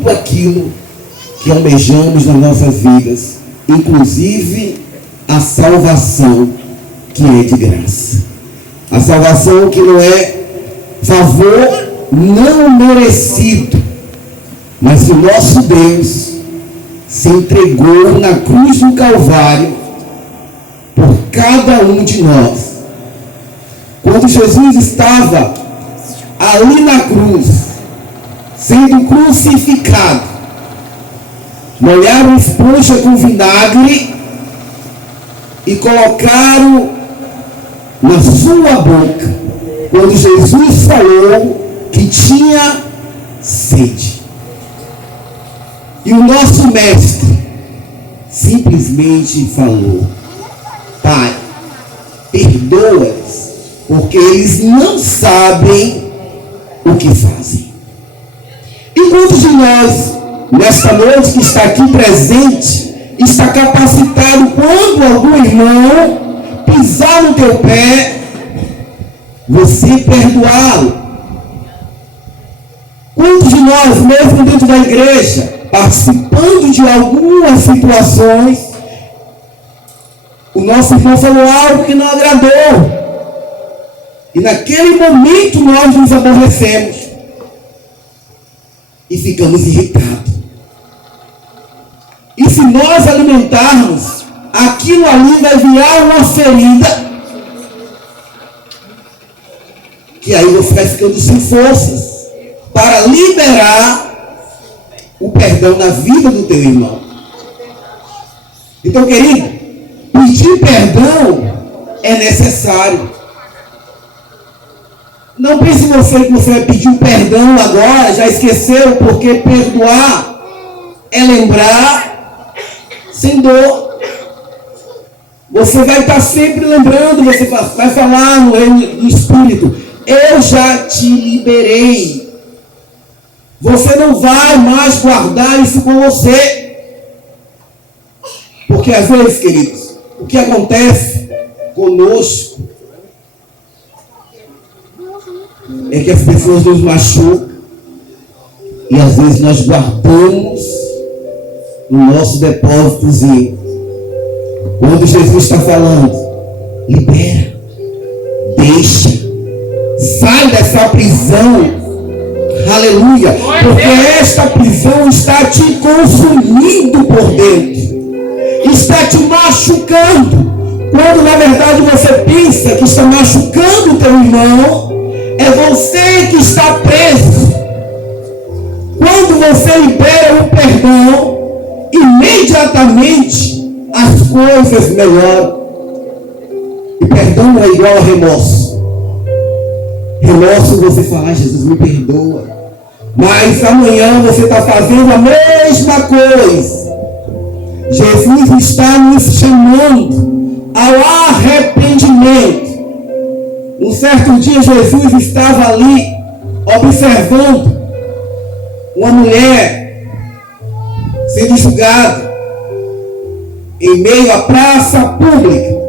tudo aquilo que almejamos nas nossas vidas, inclusive a salvação que é de graça. A salvação que não é favor não merecido, mas o nosso Deus se entregou na cruz do Calvário por cada um de nós. Quando Jesus estava ali na cruz, sendo crucificado, molharam esponja com vinagre e colocaram na sua boca, quando Jesus falou que tinha sede. E o nosso mestre simplesmente falou: Pai, perdoa-os, porque eles não sabem o que fazem. E quantos de nós, nesta noite que está aqui presente, está capacitado quando algum irmão pisar no teu pé, você perdoá-lo? Quantos de nós, mesmo dentro da igreja, participando de algumas situações, o nosso irmão falou algo que não agradou, e naquele momento nós nos aborrecemos e ficamos irritados. E se nós alimentarmos, aquilo ali vai virar uma ferida, que aí você vai ficando sem forças para liberar o perdão na vida do teu irmão. Então, querido, pedir perdão é necessário. Não pense você que você vai pedir um perdão agora, já esqueceu, porque perdoar é lembrar sem dor. Você vai estar sempre lembrando, você vai falar no reino do Espírito: eu já te liberei. Você não vai mais guardar isso com você. Porque às vezes, queridos, o que acontece conosco é que as pessoas nos machucam e às vezes nós guardamos no nosso depósitozinho. Quando Jesus está falando, libera, deixa, sai dessa prisão. Aleluia, porque esta prisão está te consumindo por dentro, está te machucando, quando na verdade você pensa que está machucando o teu irmão, é você que está preso. Quando você libera o perdão, imediatamente as coisas melhoram. E perdão não é igual a remorso. Remorso você fala: Jesus, me perdoa. Mas amanhã você está fazendo a mesma coisa. Jesus está nos chamando ao arrependimento. Um certo dia Jesus estava ali observando uma mulher sendo julgada em meio à praça pública.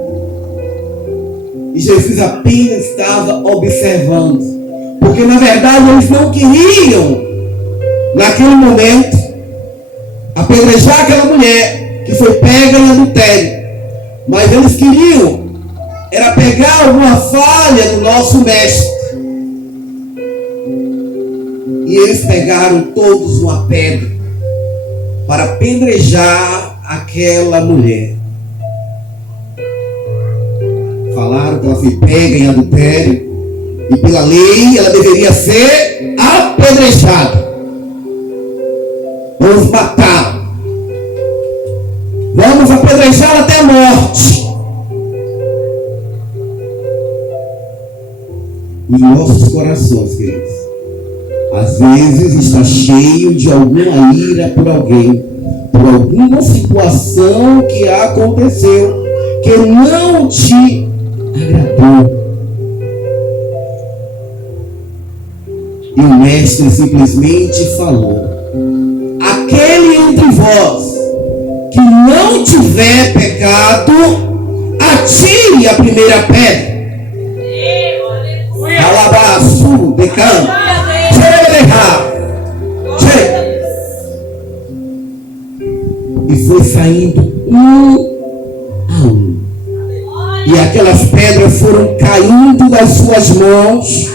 E Jesus apenas estava observando, porque na verdade eles não queriam, naquele momento, apedrejar aquela mulher que foi pega em adultério, mas eles queriam era pegar alguma falha do nosso mestre. E eles pegaram todos uma pedra para apedrejar aquela mulher. Falaram que ela foi pega em adultério e pela lei ela deveria ser apedrejada. Vamos matá-la. Vamos apedrejá-la até a morte. Os nossos corações, queridos, às vezes está cheio de alguma ira por alguém, por alguma situação que aconteceu, que não te agradou. E o mestre simplesmente falou: aquele entre vós que não tiver pecado, atire a primeira pedra. Alabaçu, decano. foi saindo um a um. E aquelas pedras foram caindo das suas mãos.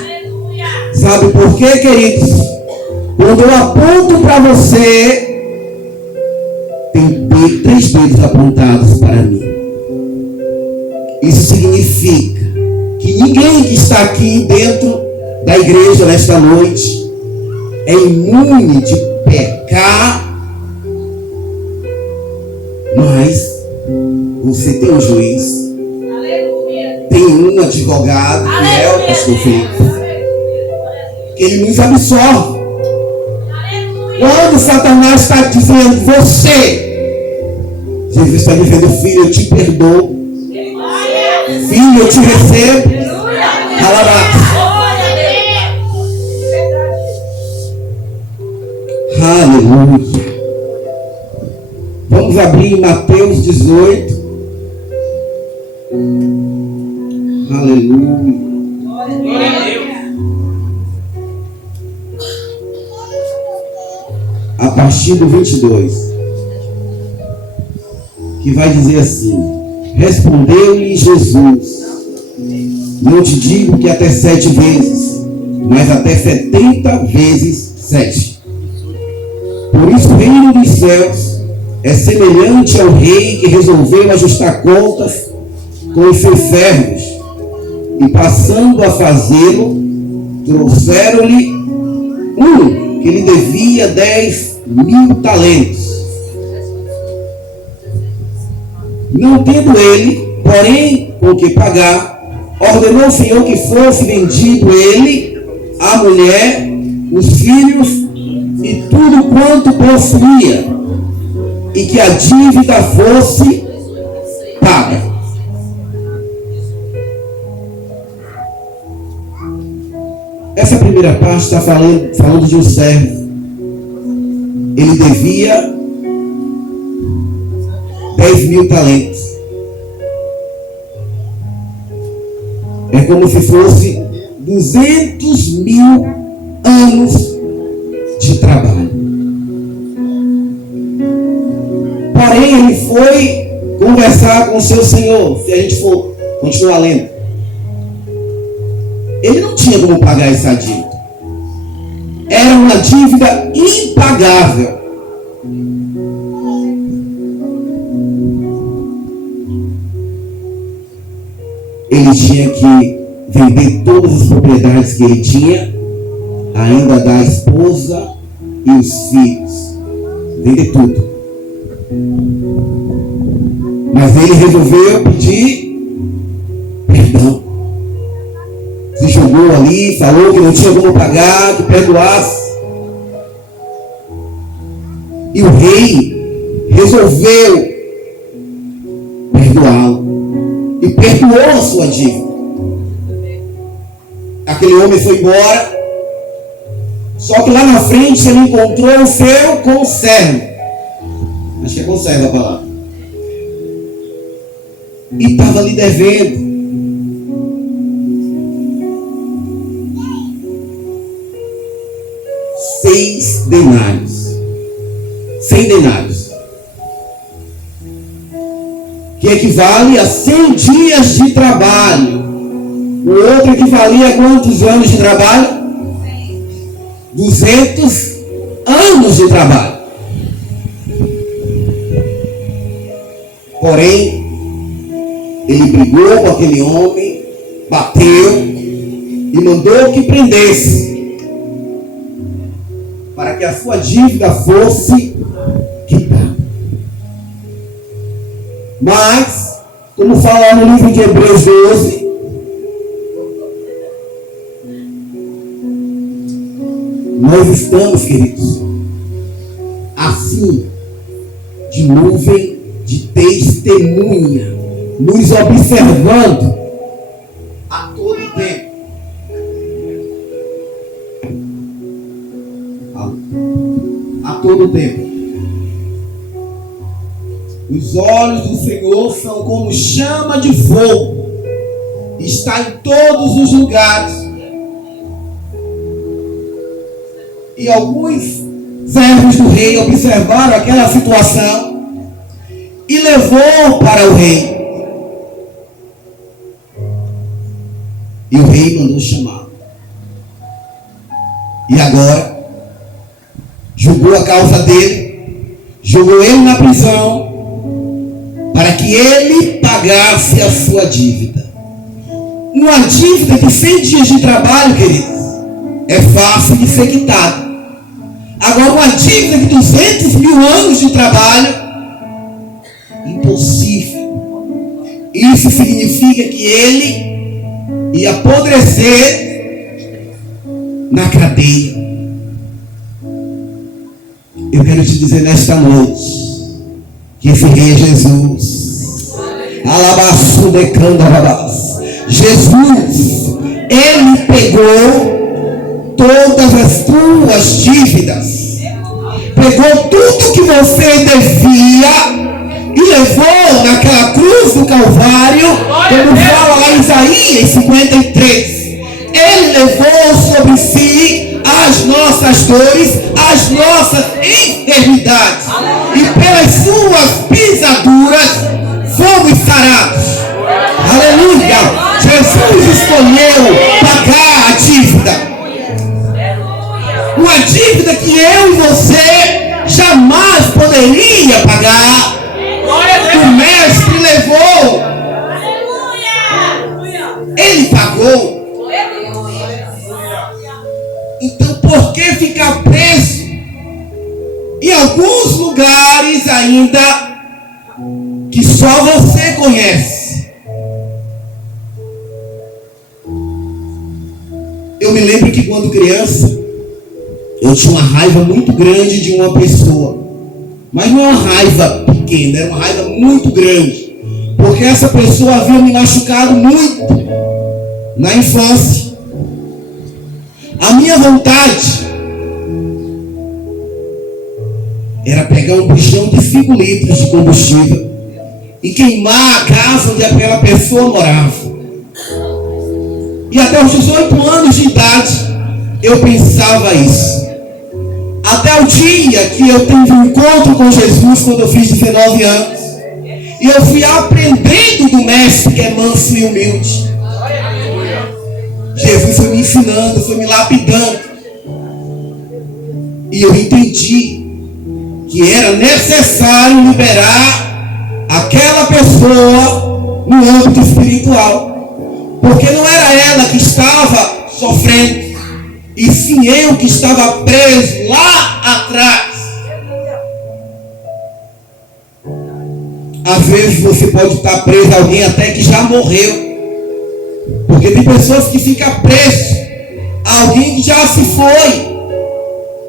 Sabe por quê, queridos? Quando eu aponto para você, tem 3 dedos apontados para mim. Isso significa que ninguém que está aqui dentro da igreja nesta noite é imune de pecar, mas você tem um juiz, tem um advogado que é o pastor Felipe, que ele nos absorve. Quando Satanás está dizendo, Jesus está dizendo, filho, eu te perdoo, filho, eu te recebo, aleluia. Vamos abrir em Mateus 18. Aleluia. A partir do 22, que vai dizer assim: respondeu-lhe Jesus, não te digo que até 7 vezes, mas até 70 vezes 7. Por isso o reino dos céus é semelhante ao rei que resolveu ajustar contas com os seus servos, e passando a fazê-lo, trouxeram-lhe um que lhe devia 10.000 talentos. Não tendo ele, porém, com o que pagar, ordenou o Senhor que fosse vendido ele, a mulher, os filhos e tudo quanto possuía, e que a dívida fosse paga. Essa primeira parte está falando de um servo. Ele devia 10.000 talentos. É como se fosse 200.000 anos de trabalho. Porém, ele foi conversar com o seu Senhor. Se a gente for continuar lendo, ele não tinha como pagar essa dívida. Era uma dívida impagável. Ele tinha que vender todas as propriedades que ele tinha, ainda da esposa e os filhos. Vender tudo. Mas ele resolveu pedir perdão. Se jogou ali, falou que não tinha como pagar, que perdoasse. E o rei resolveu perdoá-lo. E perdoou a sua dívida. Aquele homem foi embora. Só que lá na frente ele encontrou o seu conservo. Acho que é conservo a palavra. E estava lhe devendo. denários. 100 denários. Que equivale a 100 dias de trabalho. O outro equivalia a quantos anos de trabalho? 200 anos de trabalho. Porém, ele brigou com aquele homem, bateu e mandou que prendesse, para que a sua dívida fosse quitada. Mas, como fala no livro de Hebreus 12, nós estamos, queridos, assim, de nuvem de testemunha, nos observando a todo tempo. A todo tempo. Os olhos do Senhor são como chama de fogo, está em todos os lugares. E alguns servos do rei observaram aquela situação levou para o rei. E o rei mandou chamá-lo. E agora, julgou a causa dele, jogou ele na prisão, para que ele pagasse a sua dívida. Uma dívida de 100 dias de trabalho, queridos, é fácil de ser quitada. Agora, uma dívida de 200 mil anos de trabalho, impossível. Isso significa que ele ia apodrecer na cadeia. Eu quero te dizer nesta noite que esse rei é Jesus. Alabaçu decanda alabás. Jesus, ele pegou todas as tuas dívidas, pegou tudo que você devia e levou naquela cruz do Calvário, como fala lá em Isaías 53. Ele levou sobre si as nossas dores, as nossas enfermidades, e pelas suas pisaduras fomos sarados. Aleluia! Jesus escolheu pagar a dívida. Uma dívida que eu e você jamais poderia pagar. O mestre levou. Ele pagou. Então por que ficar preso em alguns lugares ainda que só você conhece? Eu me lembro que quando criança eu tinha uma raiva muito grande de uma pessoa. Mas não é uma raiva pequena, era uma raiva muito grande. Porque essa pessoa havia me machucado muito na infância. A minha vontade era pegar um bujão de 5 litros de combustível e queimar a casa onde aquela pessoa morava. E até os 18 anos de idade eu pensava isso. Até o dia que eu tive um encontro com Jesus, quando eu fiz 19 anos. E eu fui aprendendo do mestre que é manso e humilde. Jesus foi me ensinando, foi me lapidando. E eu entendi que era necessário liberar aquela pessoa no âmbito espiritual. Porque não era ela que estava sofrendo, e sim eu que estava preso lá atrás. Às vezes você pode estar preso a alguém até que já morreu. Porque tem pessoas que ficam presas a alguém que já se foi.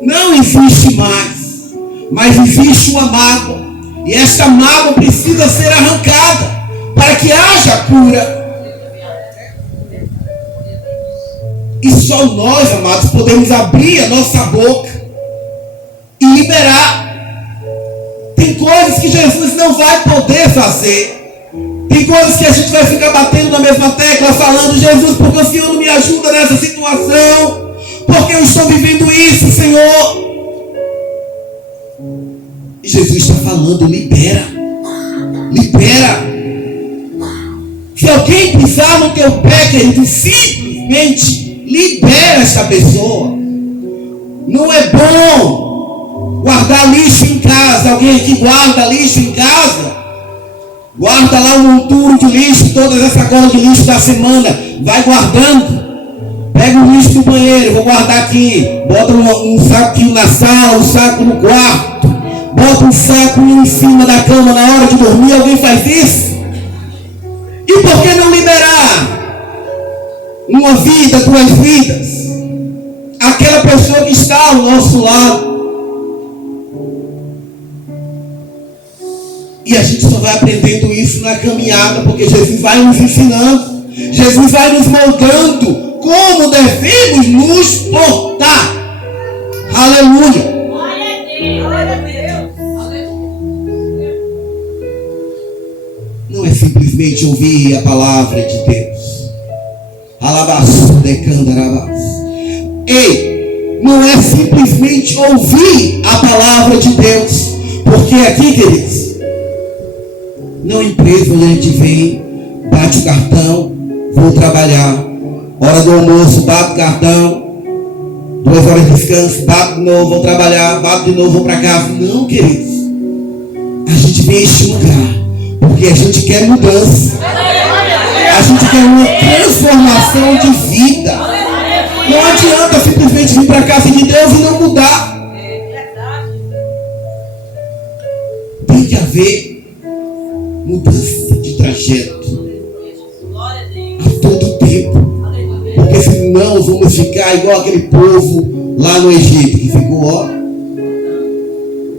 Não existe mais, mas existe uma mágoa. E esta mágoa precisa ser arrancada para que haja cura. E só nós, amados, podemos abrir a nossa boca e liberar. Tem coisas que Jesus não vai poder fazer. Tem coisas que a gente vai ficar batendo na mesma tecla, falando: Jesus, porque o Senhor não me ajuda nessa situação? Porque eu estou vivendo isso, Senhor? E Jesus está falando: libera. Libera. Se alguém pisar no teu pé, querido, simplesmente libera essa pessoa. Não é bom guardar lixo em casa. Alguém aqui guarda lixo em casa? Guarda lá um monturo de lixo, todas essas sacolas de lixo da semana. Vai guardando. Pega o lixo do banheiro, vou guardar aqui. Bota um saquinho na sala, um saco no quarto. Bota um saco em cima da cama na hora de dormir. Alguém faz isso? E por que não liberar uma vida, 2 vidas? Aquela pessoa que está ao nosso lado. E a gente só vai aprendendo isso na caminhada, porque Jesus vai nos ensinando, Jesus vai nos moldando como devemos nos portar. Aleluia. Não é simplesmente ouvir a palavra de Deus. Alabaçu decandarabás. Ei, não é simplesmente ouvir a palavra de Deus, porque aqui, queridos, Não empresa onde a gente vem, bate o cartão, vou trabalhar. Hora do almoço, bate o cartão, 2 horas de descanso, bato de novo, vou trabalhar, bato de novo, vou para casa. Não, queridos. A gente vem a este lugar porque a gente quer mudança. A gente quer uma transformação de vida. Não adianta simplesmente vir para a casa de Deus e não mudar. Tem que haver mudança de trajeto a todo tempo. Porque senão vamos ficar igual aquele povo lá no Egito que ficou, ó,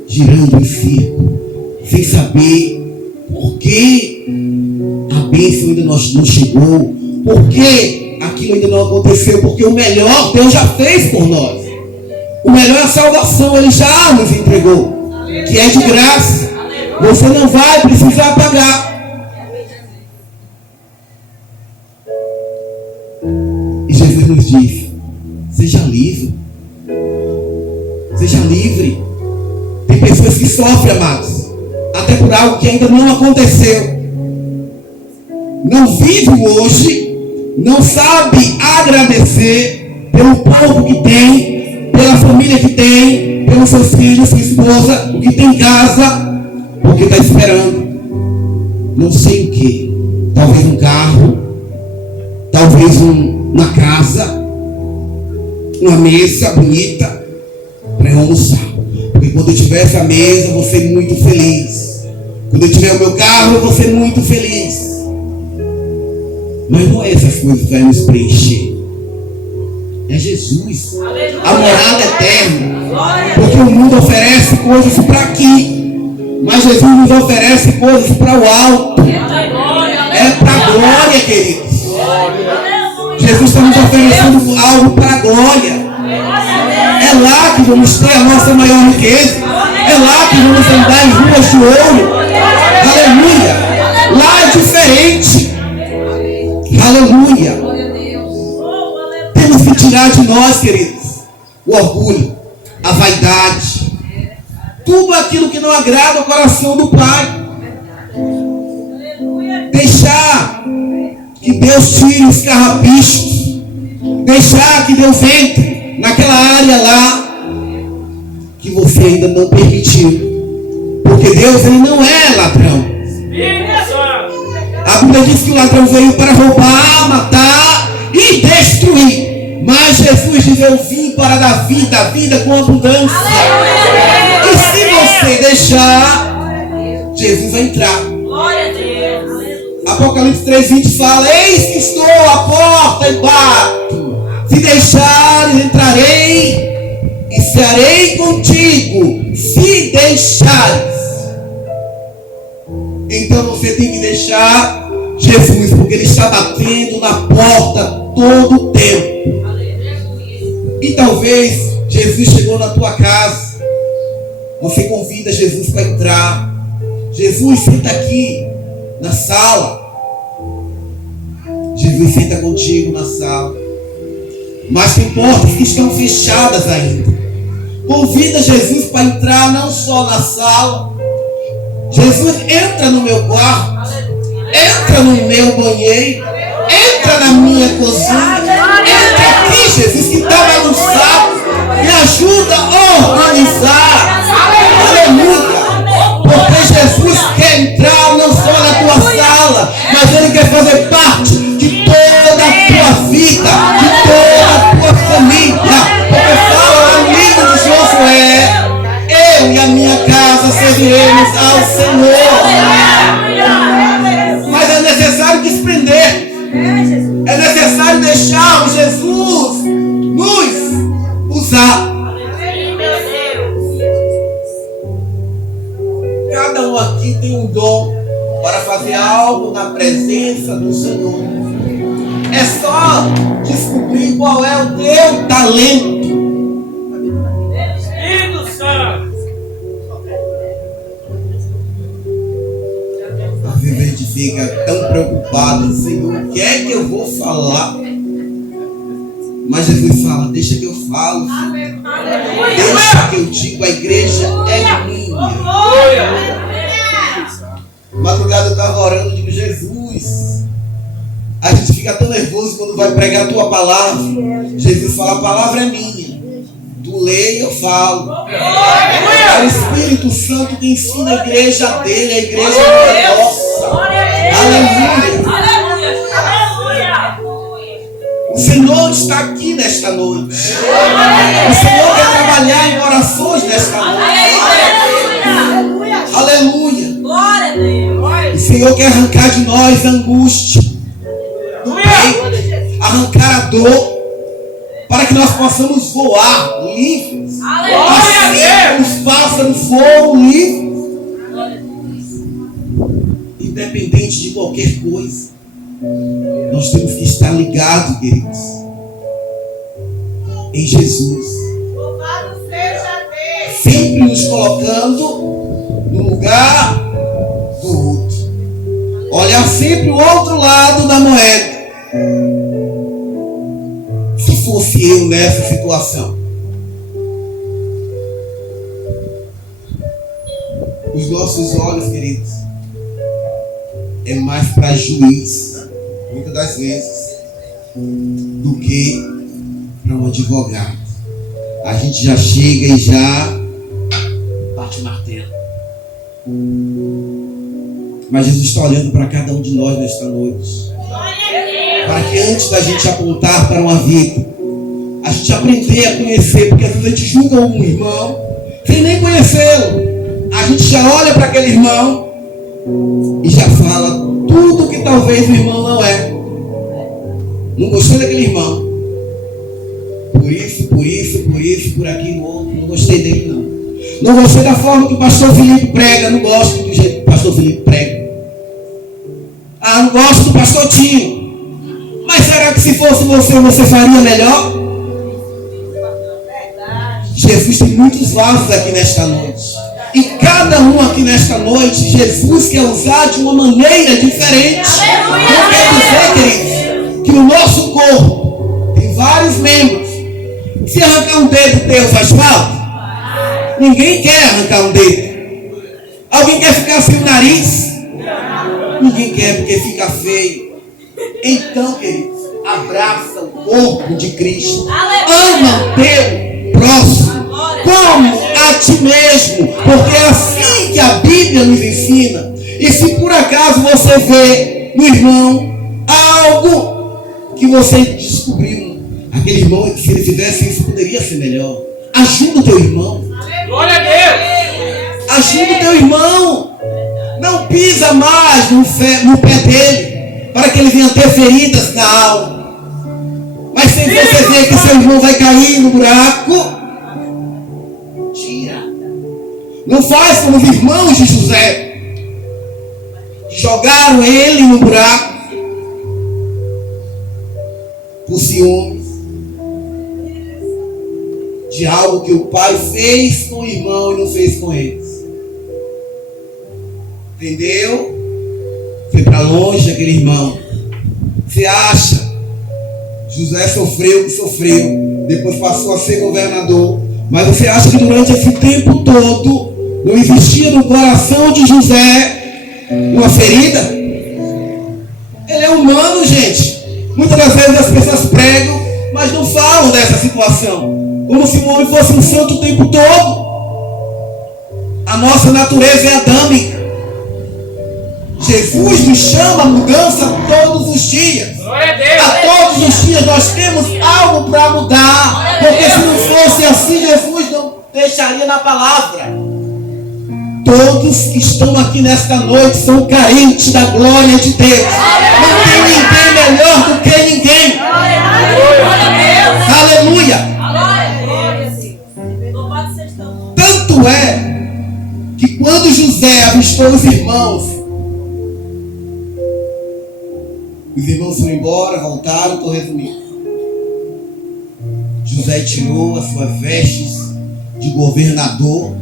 girando em círculo, sem saber por que a bênção ainda não chegou, por que aquilo ainda não aconteceu, porque o melhor Deus já fez por nós. O melhor é a salvação, Ele já nos entregou, que é de graça. Você não vai precisar pagar. E Jesus nos diz: seja livre. Seja livre. Tem pessoas que sofrem, amados, até por algo que ainda não aconteceu. Não vive hoje, não sabe agradecer pelo pouco que tem, pela família que tem, pelos seus filhos, sua esposa, o que tem em casa, porque está esperando não sei o que. Talvez um carro, talvez uma casa, uma mesa bonita para eu almoçar. Porque quando eu tiver essa mesa, eu vou ser muito feliz. Quando eu tiver o meu carro, eu vou ser muito feliz. Mas não é essas coisas que vai nos preencher. É Jesus. A morada eterna. Porque o mundo oferece coisas para aqui, mas Jesus nos oferece coisas para o alto. É para a glória, queridos. Jesus está nos oferecendo algo para a glória. É lá que vamos ter a nossa maior riqueza. É lá que vamos andar em ruas de ouro. Aleluia. Lá é diferente. Aleluia. Temos que tirar de nós, queridos, o orgulho, a vaidade, tudo aquilo que não agrada ao coração do Pai. Deixar que Deus tire os carrapichos. Deixar que Deus entre naquela área lá que você ainda não permitiu. Porque Deus, Ele não é ladrão. A Bíblia diz que o ladrão veio para roubar, matar e destruir. Mas Jesus diz: eu vim para dar vida, vida com abundância. E se você deixar, Jesus vai entrar. Apocalipse 3:20 fala: eis que estou à porta e bato. Se deixares, entrarei e cearei contigo. Se deixares. Então você tem que deixar Jesus, porque Ele está batendo na porta todo o tempo. E talvez Jesus chegou na tua casa, você convida Jesus para entrar. Jesus, senta aqui na sala. Jesus senta contigo na sala. Mas tem portas que estão fechadas ainda. Convida Jesus para entrar não só na sala. Jesus, entra no meu quarto, entra no meu banheiro, entra na minha cozinha, entra aqui, Jesus, que está bagunçado, me ajuda a organizar. Aleluia. Porque Jesus quer entrar não só na tua sala, mas Ele quer fazer parte de toda a tua vida, de toda a tua família. Porque fala lá no livro de Josué: eu e a minha casa serviremos ao Senhor. Mas é necessário desprender. É necessário deixar o Jesus nos usar. Cada um aqui tem um dom para fazer algo na presença do Senhor. É só descobrir qual é o teu talento. Às vezes a gente fica tão preocupado: Senhor, o que é que eu vou falar? Mas Jesus fala: deixa que eu falo, filho. Deixa que eu digo, a igreja é minha. Madrugada eu estava Jesus, quando vai pregar a tua palavra, Jesus fala, a palavra é minha. Tu lê e eu falo. É o Espírito Santo que ensina a igreja dele, a igreja não é nossa. Aleluia. O Senhor está aqui nesta noite. O Senhor quer trabalhar em orações nesta noite. Aleluia. O Senhor quer arrancar de nós a angústia do peito, arrancar a dor, para que nós possamos voar livres. Assim como os pássaros voam livres. Independente de qualquer coisa, nós temos que estar ligados, queridos, em Jesus. Sempre nos colocando no lugar do outro. Olhar sempre o outro lado da moeda. Se fosse eu nessa situação, os nossos olhos, queridos, é mais para juiz, muitas das vezes, do que para um advogado. A gente já chega e já bate o martelo. Mas Jesus está olhando para cada um de nós nesta noite, para que antes da gente apontar para uma vida, a gente aprender a conhecer, porque às vezes a gente julga um irmão sem nem conhecê-lo. A gente já olha para aquele irmão e já fala tudo que talvez o irmão não é. Não gostei daquele irmão. Por aquilo outro. Não gostei dele, não. Não gostei da forma que o pastor Felipe prega. Não gosto do jeito que o pastor Felipe prega. Ah, não gosto do pastor Tio. Mas será que se fosse você faria melhor? Jesus tem muitos vasos aqui nesta noite. E cada um aqui nesta noite, Jesus quer usar de uma maneira diferente. Não quer dizer, queridos, que o nosso corpo tem vários membros. Se arrancar um dedo teu faz falta? Ninguém quer arrancar um dedo. Alguém quer ficar sem o nariz? Ninguém quer, porque fica feio. Então, queridos, abraça o corpo de Cristo. Ama o teu próximo como a ti mesmo, porque é assim que a Bíblia nos ensina. E se por acaso você vê no irmão algo que você descobriu, aquele irmão, se ele fizesse isso, poderia ser melhor. Ajuda o teu irmão. Glória a Deus. Ajuda o teu irmão. Não pisa mais no pé dele, para que ele venha ter feridas na alma. Mas se você ver que seu irmão vai cair no buraco, tira. Não faz como os irmãos de José, jogaram ele no buraco por ciúmes de algo que o pai fez com o irmão e não fez com eles. Entendeu? Foi para longe aquele irmão. Você acha? José sofreu o que sofreu, depois passou a ser governador. Mas você acha que durante esse tempo todo não existia no coração de José uma ferida? Ele é humano, gente. Muitas das vezes as pessoas pregam, mas não falam dessa situação, como se o homem fosse um santo o tempo todo. A nossa natureza é adâmica. Jesus nos chama a mudança todos os dias. A todos os dias nós temos algo para mudar. Porque se não fosse assim, Jesus não deixaria na palavra. Todos que estão aqui nesta noite são carentes da glória de Deus. Não tem ninguém melhor do que ninguém. Aleluia. Tanto é que quando José avistou os irmãos foram embora, voltaram, estou resumindo. José tirou as suas vestes de governador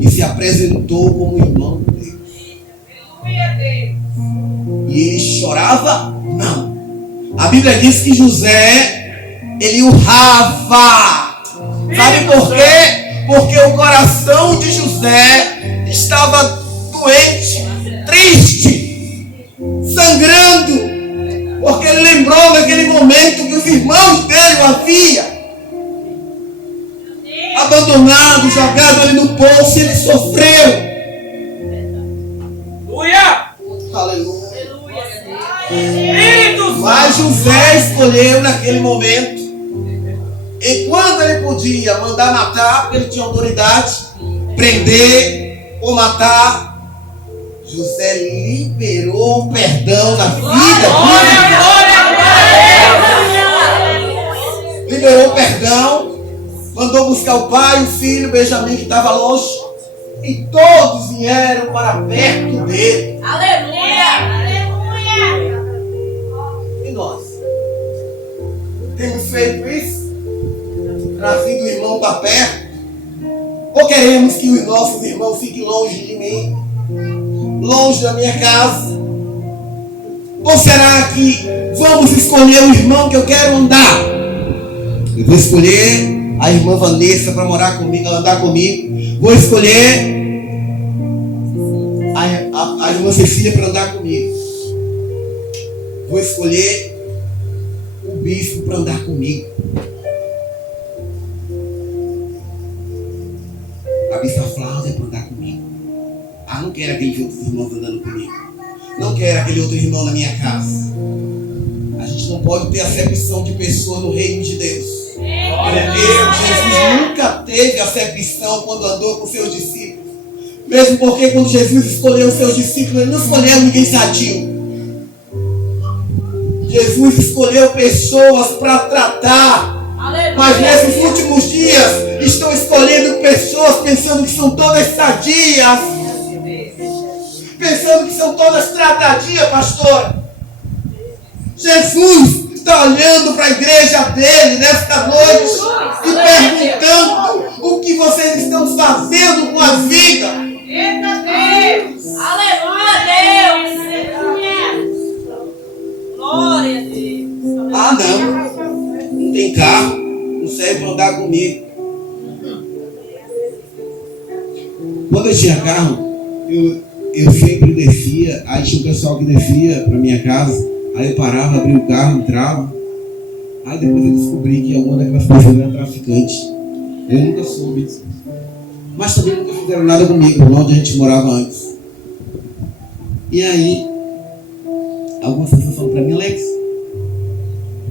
e se apresentou como irmão dele. E ele chorava? Não. A Bíblia diz que José, ele urrava. Sabe por quê? Porque o coração de José estava doente, triste, sangrando. Porque ele lembrou naquele jogado ele no poço, ele sofreu. Aleluia. Mas José escolheu naquele momento. E quando ele podia mandar matar, porque ele tinha autoridade, prender ou matar, José liberou o perdão na vida. Liberou o perdão, mandou buscar o pai e o filho, Benjamim, que estava longe. E todos vieram para perto dele. Aleluia! Aleluia! E nós? Temos feito isso? Trazido o irmão para perto? Ou queremos que os nossos irmãos fiquem longe de mim? Longe da minha casa? Ou será que vamos escolher o irmão que eu quero andar? Eu vou escolher a irmã Vanessa para morar comigo, andar comigo. Vou escolher a irmã Cecília para andar comigo. Vou escolher o bispo para andar comigo. A bispa Flávia para andar comigo. Não quero aqueles outros irmãos andando comigo. Não quero aquele outro irmão na minha casa. A gente não pode ter acepção de pessoa no reino de Deus. Porque Jesus nunca teve acepção quando andou com seus discípulos. Mesmo porque quando Jesus escolheu os seus discípulos, ele não escolheu ninguém sadio. Jesus escolheu pessoas para tratar. Aleluia. Mas nesses últimos dias estão escolhendo pessoas pensando que são todas sadias. Pensando que são todas tratadias, pastor. Jesus está olhando para a igreja dele nesta noite e perguntando o que vocês estão fazendo com a vida. Eita Deus! Aleluia, Deus! Glória a Deus! Não tem carro, não serve para andar comigo. Quando eu tinha carro, eu sempre descia, aí tinha um pessoal que descia para minha casa, aí eu parava, abria o carro, entrava. Aí depois eu descobri que alguma daquelas pessoas era traficante. Eu nunca soube disso. Mas também nunca fizeram nada comigo, lá onde a gente morava antes. E aí, algumas pessoas falaram para mim: Alex,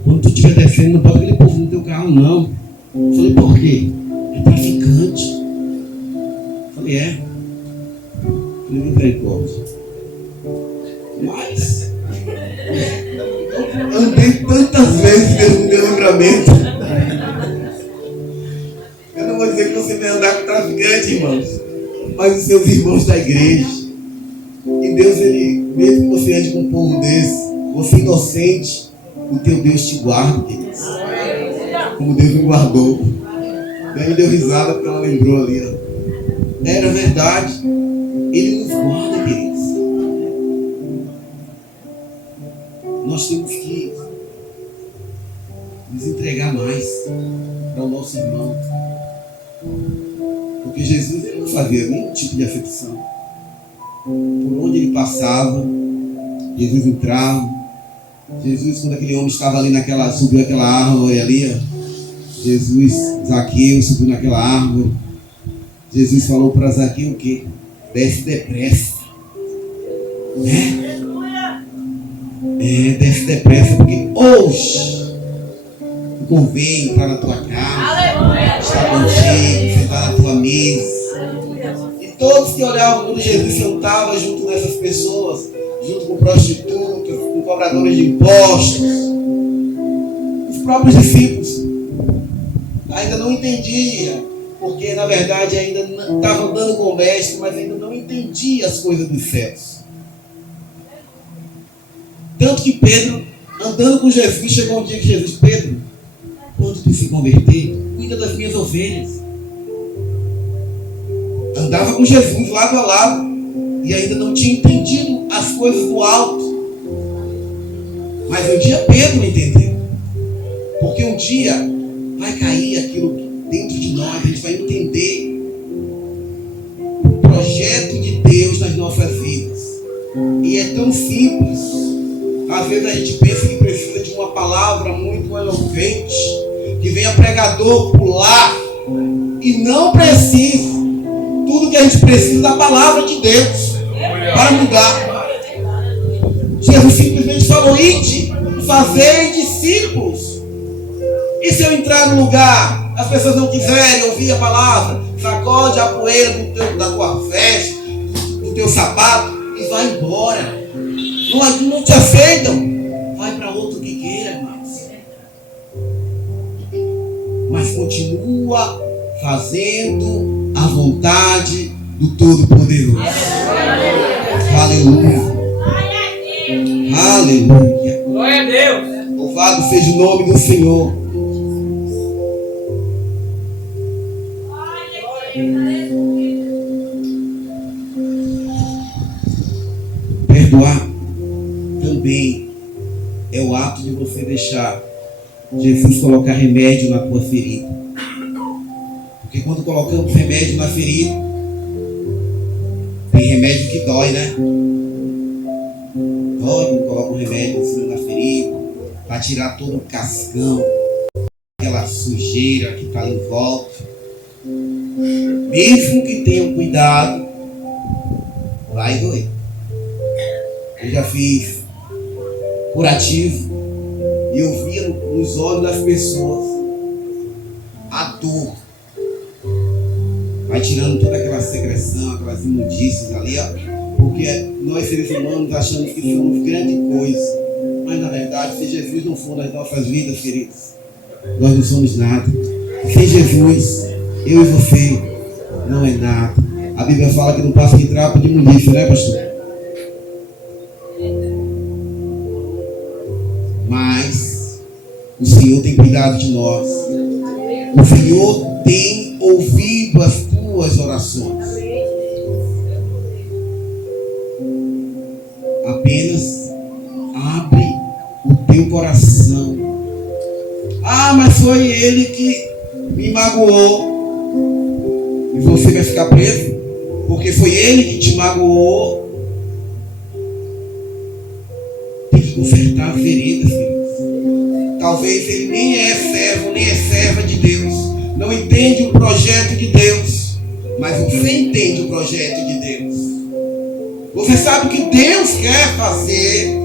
quando tu estiver descendo, não bota aquele povo no teu carro, não. Eu falei: por quê? É traficante. Eu falei: é. Eu falei: misericórdia. Mas andei tantas vezes pelo meu livramento. Eu não vou dizer que você vai andar com traficante, irmãos, mas os seus irmãos da igreja. E Deus, ele, mesmo que você ande com um povo desse, você inocente, o teu Deus te guarda, queridos. Como Deus me guardou. Daí me deu risada porque ela lembrou ali, ó. Era verdade. Ele nos guarda, queridos. Nós temos que nos entregar mais para o nosso irmão. Porque Jesus, ele não fazia nenhum tipo de acepção. Por onde ele passava, Jesus entrava. Jesus, quando aquele homem estava ali subiu aquela árvore ali, ó. Jesus, Zaqueu subiu naquela árvore. Jesus falou para Zaqueu o quê? Desce depressa. Desce depressa, porque hoje convém entrar na tua casa, estar contigo, sentar na tua mesa. E todos que olhavam quando Jesus sentava junto dessas pessoas, junto com prostitutas, com cobradores de impostos, os próprios discípulos ainda não entendiam, porque na verdade ainda estavam dando com o mestre, mas ainda não entendiam as coisas dos céus. Tanto que Pedro, andando com Jesus, chegou um dia que Jesus: Pedro, quando tu se converter, cuida das minhas ovelhas. Andava com Jesus lado a lado e ainda não tinha entendido as coisas do alto. Mas um dia Pedro entendeu. Porque um dia vai cair aquilo dentro de nós, a gente vai entender o projeto de Deus nas nossas vidas. E é tão simples. Às vezes a gente pensa que precisa de uma palavra muito eloquente, que venha pregador pular E não preciso. Tudo que a gente precisa da palavra de Deus para mudar. Jesus simplesmente falou: ide, fazei discípulos. E se eu entrar no lugar, as pessoas não quiserem ouvir a palavra, sacode a poeira da tua veste, do teu sapato e vai embora. Não te aceitam. Vai para outro que queira, irmãos. Mas continua fazendo a vontade do Todo-Poderoso. Aleluia. Aleluia. Glória a Deus. Louvado seja o nome do Senhor. Perdoar também é o ato de você deixar Jesus colocar remédio na tua ferida. Porque quando colocamos remédio na ferida, tem remédio que dói, né? Dói quando coloca um remédio assim na ferida, para tirar todo o cascão, aquela sujeira que está em volta. Mesmo que tenham cuidado, vai doer. Eu já fiz curativo e eu via nos olhos das pessoas a dor. Vai tirando toda aquela secreção, aquelas imundícias ali, ó. Porque nós seres humanos achamos que somos grande coisa. Mas na verdade, se Jesus não for nas nossas vidas, queridos, nós não somos nada. Sem Jesus, eu e você não é nada. A Bíblia fala que não passa de trapo de imundícia, né, pastor? Mas o Senhor tem cuidado de nós. O Senhor tem ouvido as tuas orações. Apenas abre o teu coração. Ah, mas foi ele que me magoou. E você vai ficar preso? Porque foi ele que te magoou. Tem que consertar as feridas, queridos. Talvez ele nem é servo, nem é serva de Deus. Não entende o projeto de Deus. Mas você entende o projeto de Deus. Você sabe que Deus quer fazer,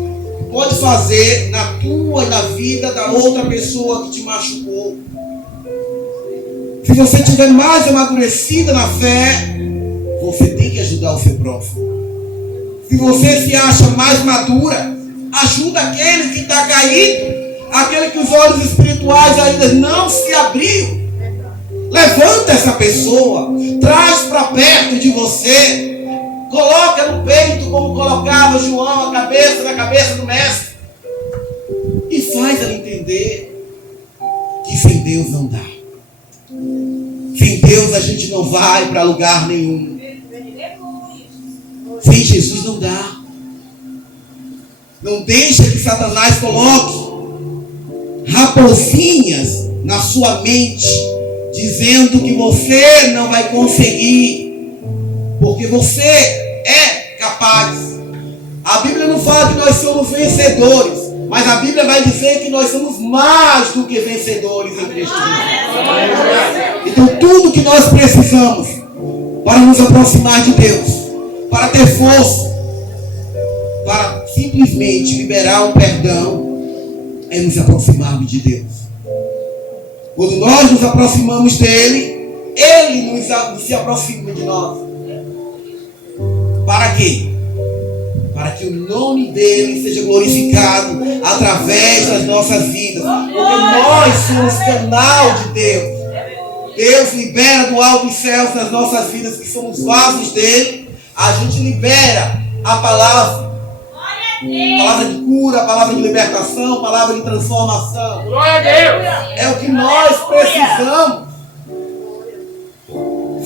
pode fazer na tua e na vida da outra pessoa que te machucou. Se você estiver mais amadurecida na fé, você tem que ajudar o seu próximo. Se você se acha mais madura, ajuda aquele que está caído, aquele que os olhos espirituais ainda não se abriram. Levanta essa pessoa, traz para perto de você, coloca no peito como colocava João a cabeça na cabeça do mestre e faz ela entender que sem Deus não dá. Sem Deus a gente não vai para lugar nenhum. Sem Jesus não dá. Não deixa que Satanás coloque raposinhas na sua mente, dizendo que você não vai conseguir, porque você é capaz. A Bíblia não fala que nós somos vencedores, mas a Bíblia vai dizer que nós somos mais do que vencedores em Cristo Jesus. Então tudo que nós precisamos para nos aproximar de Deus, para ter força, para simplesmente liberar o perdão, é nos aproximarmos de Deus. Quando nós nos aproximamos dele, ele se aproxima de nós. Para quê? Para que o nome dele seja glorificado através das nossas vidas. Porque nós somos canal de Deus. Deus libera do alto dos céus nas nossas vidas, que somos vasos dele. A gente libera a palavra. Palavra de cura, palavra de libertação, palavra de transformação. Glória a Deus. É o que nós precisamos.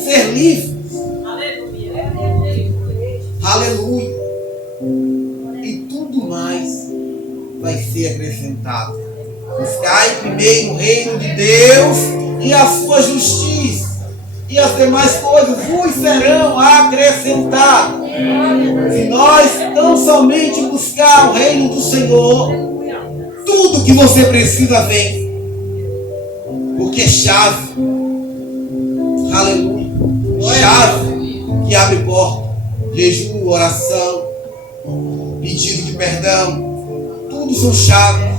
Ser livres. Aleluia. E tudo mais vai ser acrescentado. Buscai primeiro o reino de Deus e a sua justiça, e as demais coisas vos serão acrescentadas. Se nós tão somente buscar o reino do Senhor, tudo que você precisa vem. Porque chave Aleluia. Chave que abre porta. Jejum, oração, pedido de perdão. Tudo são chaves.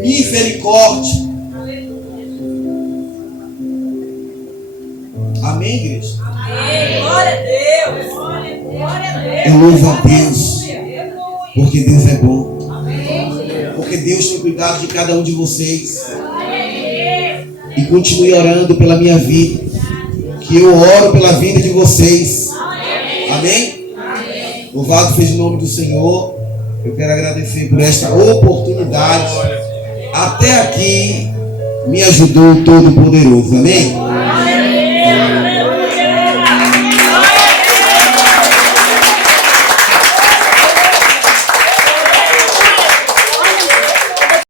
Misericórdia. Amém, igreja? Amém. Glória a Deus. Glória a Deus. Eu louvo a Deus. Porque Deus é bom. Porque Deus tem cuidado de cada um de vocês. E continue orando pela minha vida. Que eu oro pela vida de vocês. Amém? Louvado seja o nome do Senhor. Eu quero agradecer por esta oportunidade. Até aqui me ajudou o Todo-Poderoso. Amém?